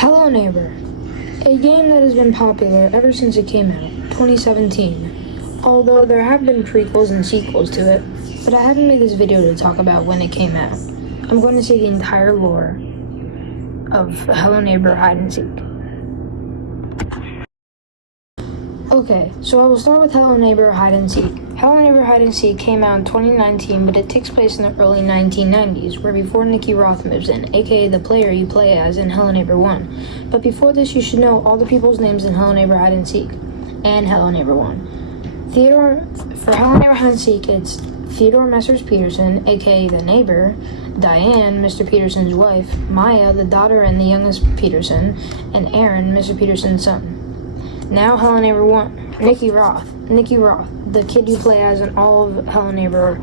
Hello Neighbor, a game that has been popular ever since it came out, 2017, although there have been prequels and sequels to it, but I haven't made this video to talk about when it came out. I'm going to say the entire lore of Hello Neighbor Hide and Seek. Okay, so I will start with Hello Neighbor Hide and Seek. Hello Neighbor Hide and Seek came out in 2019, but it takes place in the early 1990s, where before Nikki Roth moves in, aka the player you play as in Hello Neighbor 1. But before this, you should know all the people's names in Hello Neighbor Hide and Seek, and Hello Neighbor 1. For Hello Neighbor Hide and Seek, it's Theodore Messrs. Peterson, aka the neighbor, Diane, Mr. Peterson's wife, Maya, the daughter and the youngest Peterson, and Aaron, Mr. Peterson's son. Now Hello Neighbor 1, Nikki Roth, the kid you play as in all of Hello Neighbor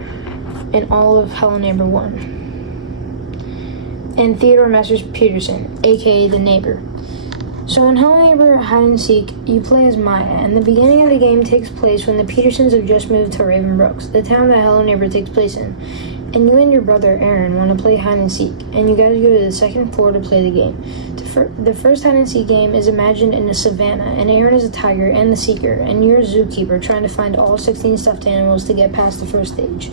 1. And Theodore Messrs. Peterson, aka the neighbor. So in Hello Neighbor Hide and Seek, you play as Maya, and the beginning of the game takes place when the Petersons have just moved to Raven Brooks, the town that Hello Neighbor takes place in. And you and your brother Aaron want to play hide and seek, and you guys go to the second floor to play the game. The first hide and seek game is imagined in a savannah, and Aaron is a tiger and the seeker, and you're a zookeeper trying to find all 16 stuffed animals to get past the first stage.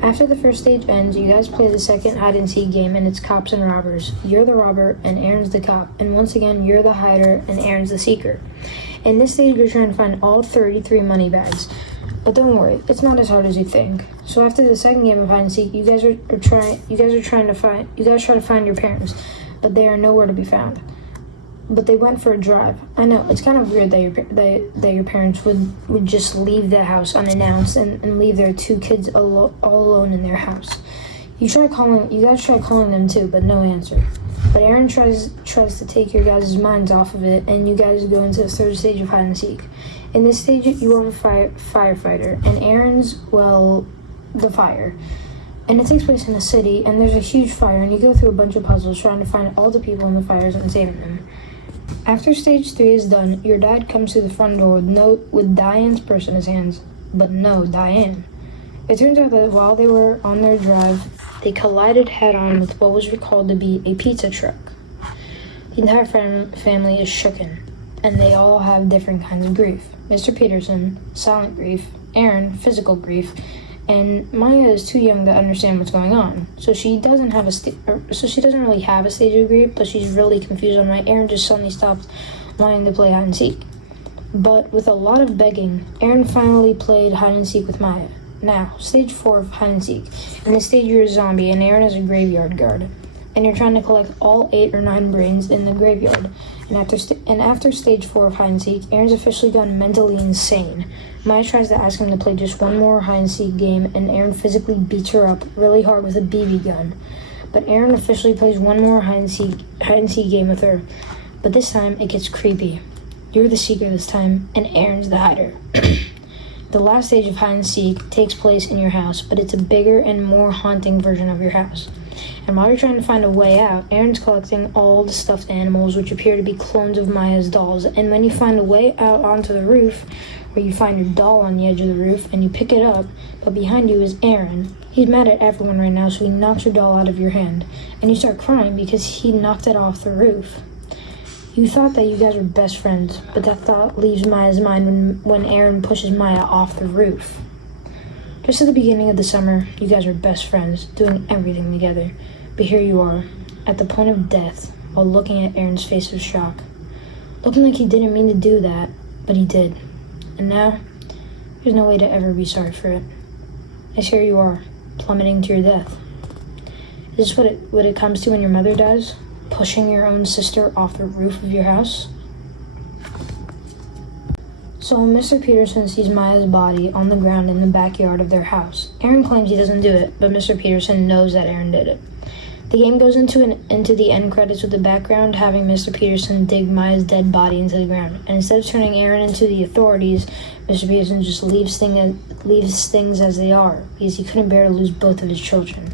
After the first stage ends, you guys play the second hide and seek game, and it's cops and robbers. You're the robber, and Aaron's the cop, and once again, you're the hider, and Aaron's the seeker. In this stage, you're trying to find all 33 money bags. But don't worry, it's not as hard as you think. So after the second game of hide and seek, you guys try to find your parents, but they are nowhere to be found. But they went for a drive. I know it's kind of weird that your parents would just leave the house unannounced and leave their two kids all alone in their house. You guys try calling them too, but no answer. But Aaron tries to take your guys' minds off of it, and you guys go into the third stage of hide and seek. In this stage, you are a firefighter, and Aaron's, well, the fire. And it takes place in a city, and there's a huge fire, and you go through a bunch of puzzles trying to find all the people in the fires and saving them. After stage 3 is done, your dad comes to the front door with Diane's purse in his hands, but no Diane. It turns out that while they were on their drive, they collided head-on with what was recalled to be a pizza truck. The entire family is shooken, and they all have different kinds of grief. Mr. Peterson, silent grief, Aaron, physical grief, and Maya is too young to understand what's going on. So she doesn't really have a stage of grief, but she's really confused on why Aaron just suddenly stopped wanting to play hide and seek. But with a lot of begging, Aaron finally played hide and seek with Maya. Now, stage 4 of hide and seek. In this stage, you're a zombie, and Aaron is a graveyard guard. And you're trying to collect all 8 or 9 brains in the graveyard. And after stage 4 of hide and seek, Aaron's officially gone mentally insane. Maya tries to ask him to play just one more hide and seek game, and Aaron physically beats her up really hard with a BB gun. But Aaron officially plays one more hide and seek game with her. But this time, it gets creepy. You're the seeker this time, and Aaron's the hider. The last stage of hide and seek takes place in your house, but it's a bigger and more haunting version of your house. And while you're trying to find a way out, Aaron's collecting all the stuffed animals, which appear to be clones of Maya's dolls. And when you find a way out onto the roof, where you find your doll on the edge of the roof, and you pick it up, but behind you is Aaron. He's mad at everyone right now, so he knocks your doll out of your hand. And you start crying because he knocked it off the roof. You thought that you guys were best friends, but that thought leaves Maya's mind when Aaron pushes Maya off the roof. Just at the beginning of the summer, you guys were best friends, doing everything together. But here you are, at the point of death, while looking at Aaron's face of shock. Looking like he didn't mean to do that, but he did. And now, there's no way to ever be sorry for it. As here you are, plummeting to your death. Is this what it comes to when your mother dies? Pushing your own sister off the roof of your house? So when Mr. Peterson sees Maya's body on the ground in the backyard of their house, Aaron claims he doesn't do it, but Mr. Peterson knows that Aaron did it. The game goes into the end credits with the background having Mr. Peterson dig Maya's dead body into the ground, and instead of turning Aaron into the authorities, Mr. Peterson just leaves things as they are, because he couldn't bear to lose both of his children.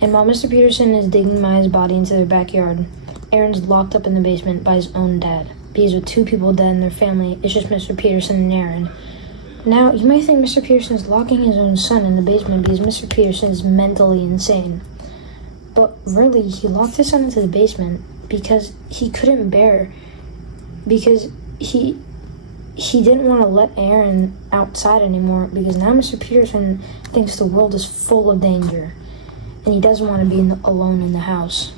And while Mr. Peterson is digging Maya's body into their backyard, Aaron's locked up in the basement by his own dad. Because with 2 people dead in their family, it's just Mr. Peterson and Aaron. Now, you might think Mr. Peterson is locking his own son in the basement because Mr. Peterson is mentally insane. But really, he locked his son into the basement because he couldn't bear, because he didn't want to let Aaron outside anymore, because now Mr. Peterson thinks the world is full of danger, and he doesn't want to be alone in the house.